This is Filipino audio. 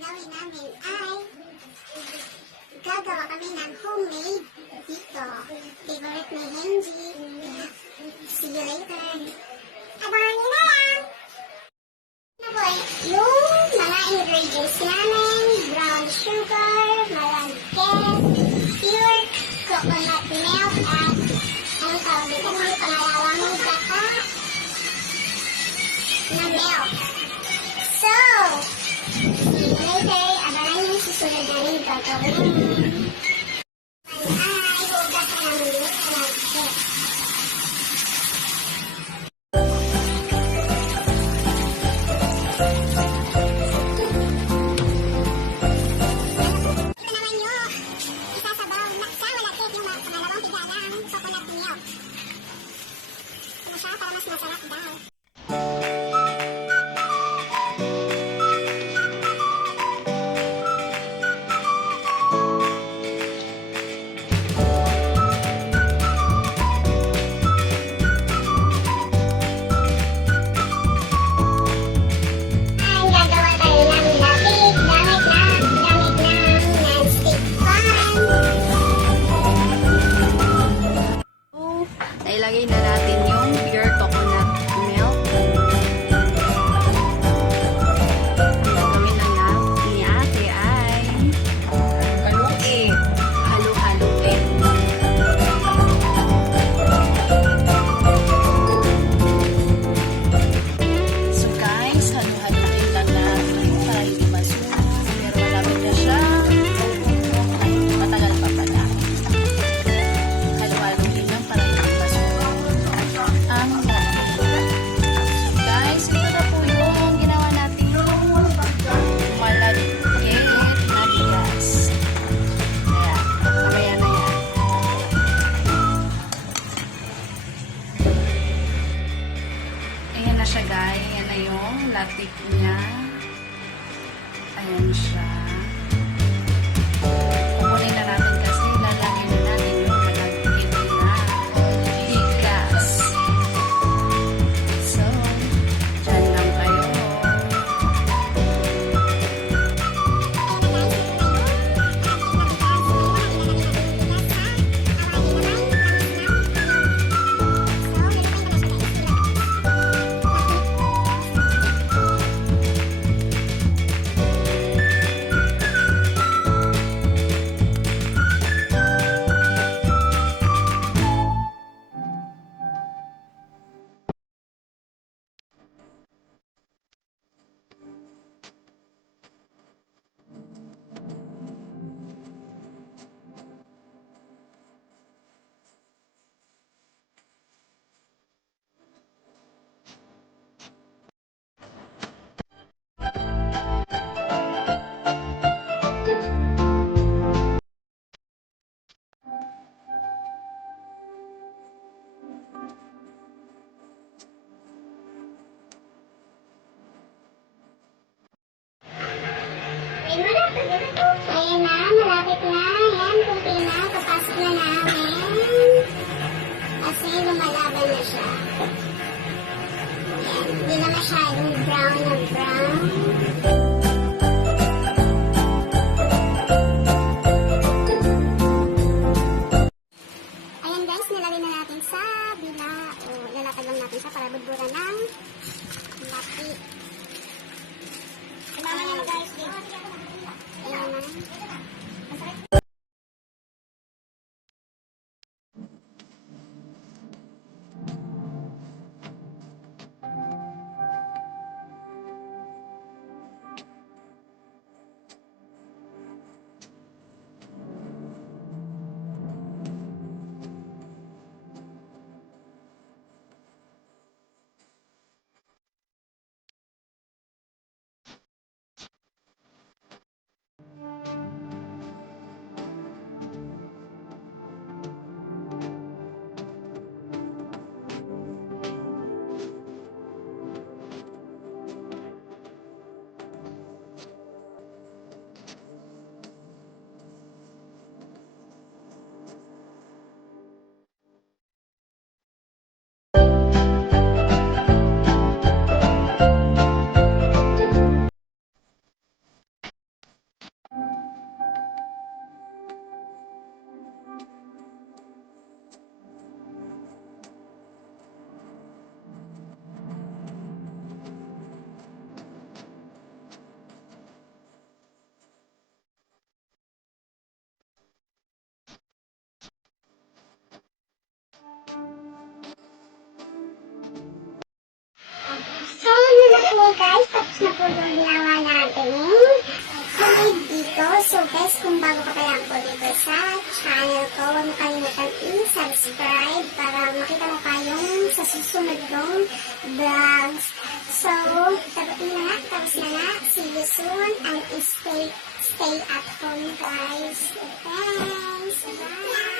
gagawin namin ay gagawa kami ng homemade dito. Favorite ni Henji. See you later. Abangan nyo na lang! Naboy, yung mga ingredients namin, brown sugar, malagkit, pure coconut milk, at ano tawag dito, mga pangalawang gata na milk. So, see you later. Abangan nyo yung susunod namin gagawin. Ay, hugas na namin yung malagkit. Nailagay na natin yung pure coconut milk. Ang gagawin ni ate ay haluin. Halu-haluin. So guys, halu-haluin lang natin para hindi masunog. Pero malapit na siya. Matagal pa pala. Halu-haluin lang para hindi masunog. Ang guys, ito na po yung ginawa natin yung malagkit na bigas. Ayan, mamaya na yan. Ayan na siya guys. Ayan na yung latik niya. Ayan siya. Kukunin na natin kasi lalagay na natin yung malagkit na bigas. So, dyan lang kayo. Ayan na, malapit na. Ayan, kunti na. Papasok na namin. Kasi lumalaban na siya. Ayan, hindi na masyadong brown na brown. Ayan guys, nilagay na natin sa bila. O, lalatag lang natin siya para budburan ng laki. Kailangan nyo guys, ayan na. guys, tapos na po yung ginawa natin. Comment dito. So guys, kung bago ka pa lang po dito sa channel ko, huwag mo kalimutan i-subscribe para makita mo pa yung sa susunod kong vlogs. So, tapos na nga. See you soon and stay at home guys. Thanks. Bye.